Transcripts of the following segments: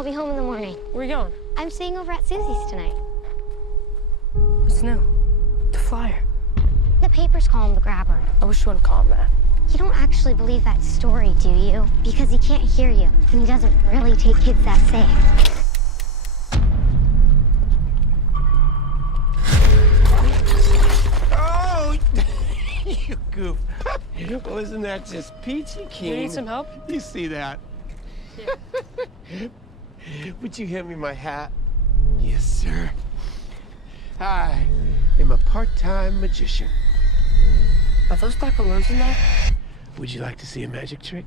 I'll be home in the morning. Where you going? I'm staying over at Susie's tonight. What's new? The flyer. The papers call him the grabber. I wish you wouldn't call him that. You don't actually believe that story, do you? Because he can't hear you, and he doesn't really take kids that safe. Oh, you goof. Well, isn't that just peachy keen? You need some help? You see that? Yeah. Would you hand me my hat? Yes, sir. I am a part-time magician. Are those black balloons in there? Would you like to see a magic trick?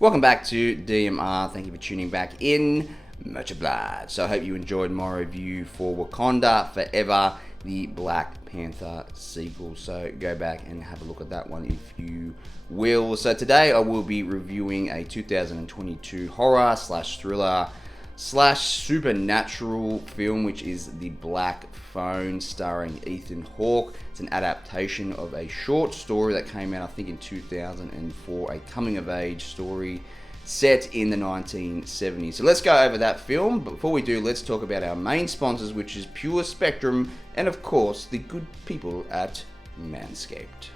Welcome back to DMR. Thank you for tuning back in. Much obliged. So I hope you enjoyed my review for Wakanda Forever, the Black Panther sequel. So go back and have a look at that one if you will. So today I will be reviewing a 2022 horror / thriller / supernatural film, which is The Black Phone, starring Ethan Hawke. It's an adaptation of a short story that came out, I think, in 2004, a coming-of-age story set in the 1970s. So let's go over that film. But before we do, let's talk about our main sponsors, which is Pure Spectrum, and of course, the good people at Manscaped.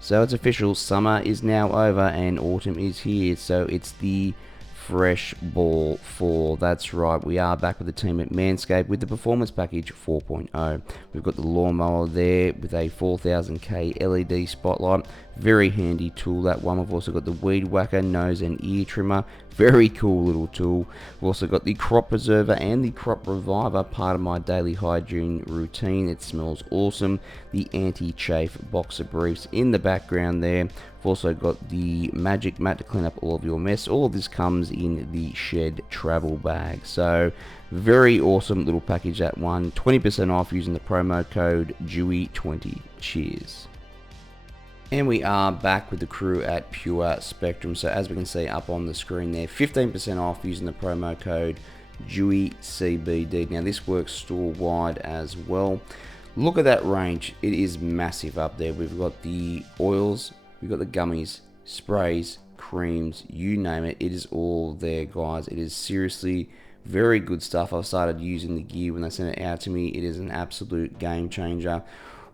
So it's official, summer is now over and autumn is here, so it's the fresh ball fall. That's right, we are back with the team at Manscaped with the Performance Package 4.0. We've got the lawnmower there with a 4000K LED spotlight. Very handy tool, that one. We've also got the Weed Whacker nose and ear trimmer. Very cool little tool. We've also got the Crop Preserver and the Crop Reviver, part of my daily hygiene routine. It smells awesome. The anti-chafe boxer briefs in the background there. We've also got the Magic Mat to clean up all of your mess. All of this comes in the Shed travel bag. So very awesome little package, that one. 20% off using the promo code DEWY20. Cheers. And we are back with the crew at Pure Spectrum. So as we can see up on the screen there, 15% off using the promo code DEWYCBD. Now this works store-wide as well. Look at that range. It is massive up there. We've got the oils, we've got the gummies, sprays, creams, you name it. It is all there, guys. It is seriously very good stuff. I've started using the gear when they sent it out to me. It is an absolute game changer.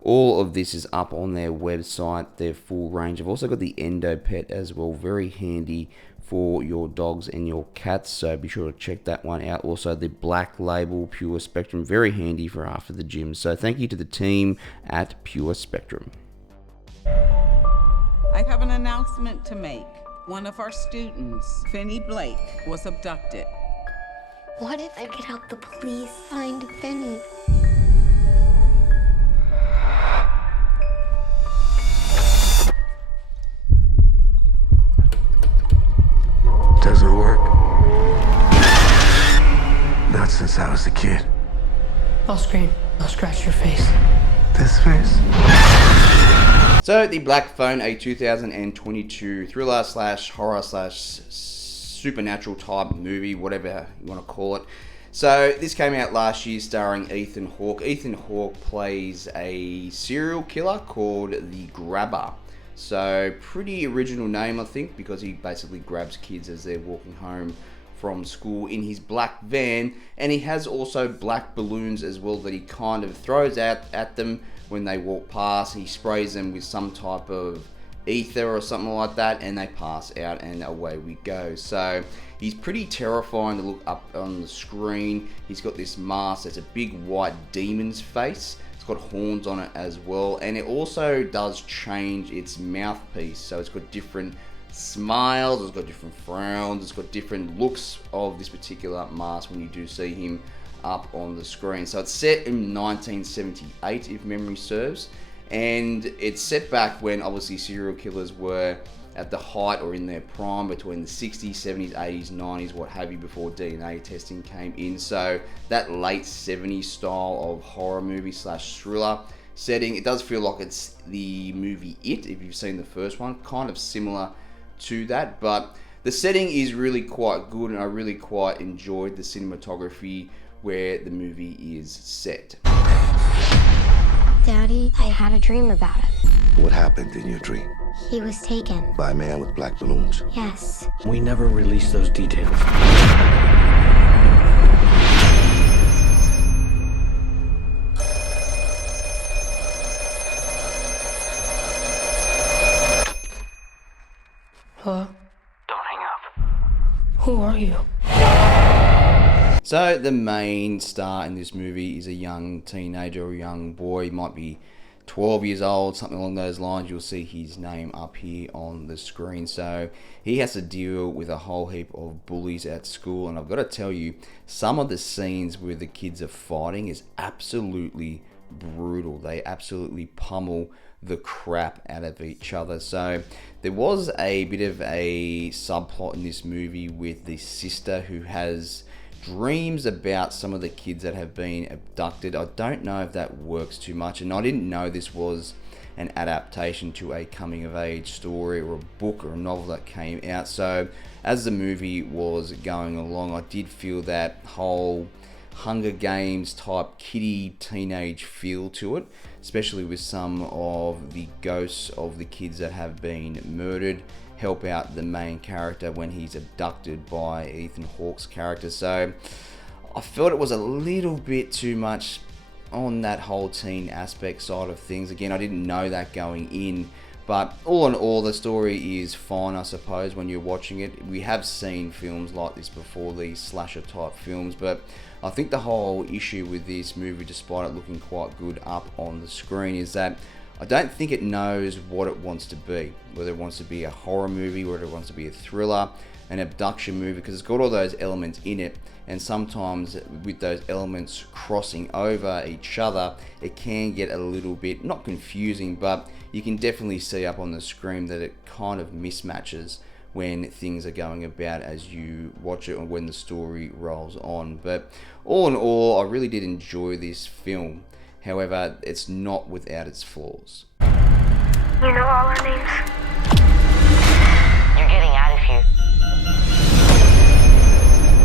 All of this is up on their website, their full range. I've also got the Endo Pet as well, very handy for your dogs and your cats, so be sure to check that one out. Also the Black Label Pure Spectrum, very handy for after the gym. So thank you to the team at Pure Spectrum. I have an announcement to make. One of our students, Finney Blake, was abducted. What if I could help the police find Finney? Doesn't work. Not since I was a kid. I'll scream. I'll scratch your face. This face? So The Black Phone, a 2022 thriller / horror / supernatural type movie, whatever you want to call it. So this came out last year, starring Ethan Hawke. Ethan Hawke plays a serial killer called the Grabber. So pretty original name, I think, because he basically grabs kids as they're walking home from school in his black van, and he has also black balloons as well that he kind of throws out at them when they walk past. He sprays them with some type of ether or something like that, and they pass out, and away we go. So he's pretty terrifying to look up on the screen. He's got this mask that's a big white demon's face. It's got horns on it as well, and it also does change its mouthpiece, so it's got different smiles, it's got different frowns, it's got different looks of this particular mask when you do see him up on the screen. So it's set in 1978, if memory serves, and it's set back when obviously serial killers were at the height or in their prime between the 60s, 70s, 80s, 90s, what have you, before DNA testing came in. So that late 70s style of horror movie / thriller setting, it does feel like it's the movie It, if you've seen the first one, kind of similar to that, but the setting is really quite good, and I really quite enjoyed the cinematography where the movie is set. Daddy, I had a dream about it. What happened in your dream? He was taken. By a man with black balloons. Yes. We never released those details. Hello? Don't hang up. Who are you? So the main star in this movie is a young teenager or young boy, might be 12 years old, something along those lines. You'll see his name up here on the screen. So he has to deal with a whole heap of bullies at school, and I've got to tell you, some of the scenes where the kids are fighting is absolutely brutal. They absolutely pummel the crap out of each other. So there was a bit of a subplot in this movie with the sister who has dreams about some of the kids that have been abducted. I don't know if that works too much, and I didn't know this was an adaptation to a coming of age story or a book or a novel that came out. So as the movie was going along, I did feel that whole Hunger Games type kiddie teenage feel to it, especially with some of the ghosts of the kids that have been murdered help out the main character when he's abducted by Ethan Hawke's character. So I felt it was a little bit too much on that whole teen aspect side of things. Again, I didn't know that going in, but all in all, the story is fine, I suppose, when you're watching it. We have seen films like this before, these slasher type films, but I think the whole issue with this movie, despite it looking quite good up on the screen, is that I don't think it knows what it wants to be, whether it wants to be a horror movie, whether it wants to be a thriller, an abduction movie, because it's got all those elements in it, and sometimes with those elements crossing over each other, it can get a little bit, not confusing, but you can definitely see up on the screen that it kind of mismatches when things are going about as you watch it or when the story rolls on. But all in all, I really did enjoy this film. However, it's not without its flaws. You know all our names? You're getting out of here.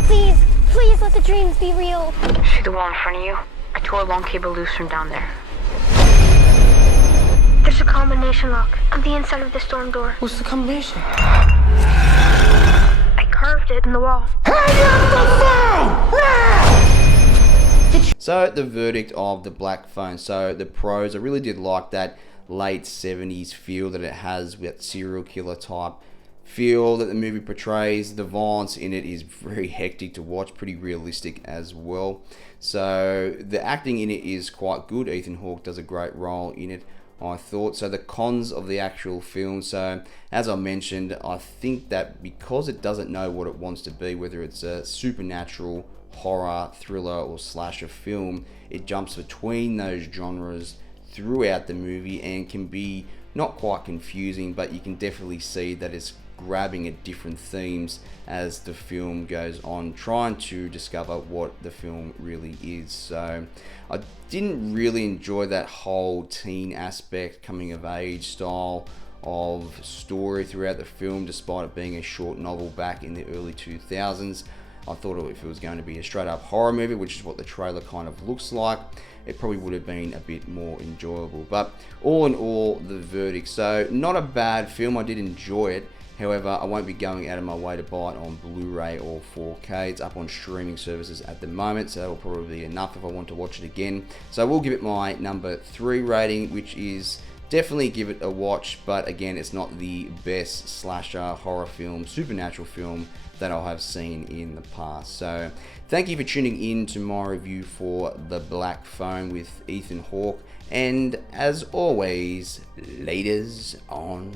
Please, please let the dreams be real. See the wall in front of you? I tore a long cable loose from down there. There's a combination lock on the inside of the storm door. What's the combination? I carved it in the wall. So the verdict of The Black Phone. So the pros, I really did like that late 70s feel that it has, with that serial killer type feel that the movie portrays. The violence in it is very hectic to watch, pretty realistic as well. So the acting in it is quite good. Ethan Hawke does a great role in it, I thought. So the cons of the actual film, so as I mentioned, I think that because it doesn't know what it wants to be, whether it's a supernatural, horror, thriller or slasher film, it jumps between those genres throughout the movie and can be not quite confusing, but you can definitely see that it's grabbing at different themes as the film goes on, trying to discover what the film really is. So I didn't really enjoy that whole teen aspect, coming of age style of story throughout the film, despite it being a short novel back in the early 2000s. I thought if it was going to be a straight up horror movie, which is what the trailer kind of looks like, it probably would have been a bit more enjoyable. But all in all, the verdict. So not a bad film, I did enjoy it. However, I won't be going out of my way to buy it on Blu-ray or 4K. It's up on streaming services at the moment, so that'll probably be enough if I want to watch it again. So I will give it my number 3 rating, which is definitely give it a watch, but again, it's not the best slasher, horror film, supernatural film that I have seen in the past. So thank you for tuning in to my review for The Black Phone with Ethan Hawke, and as always, laters on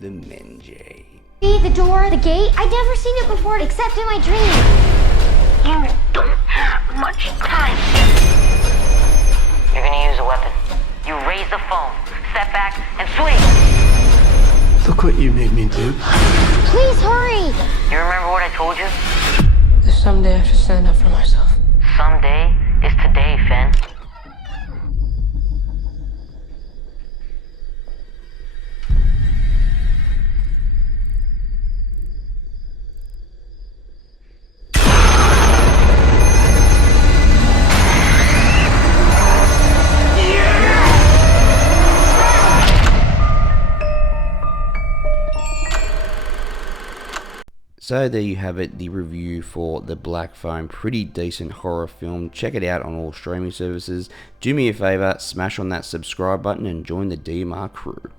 the Menjay. See the door, the gate? I'd never seen it before except in my dreams. You don't have much time. You're gonna use a weapon. You raise the phone, step back, and swing. Look what you made me do. Please hurry! You remember what I told you? There's someday I have to stand up for myself. Someday is today, Finn. So there you have it, the review for The Black Phone. Pretty decent horror film. Check it out on all streaming services. Do me a favor, smash on that subscribe button and join the DMR crew.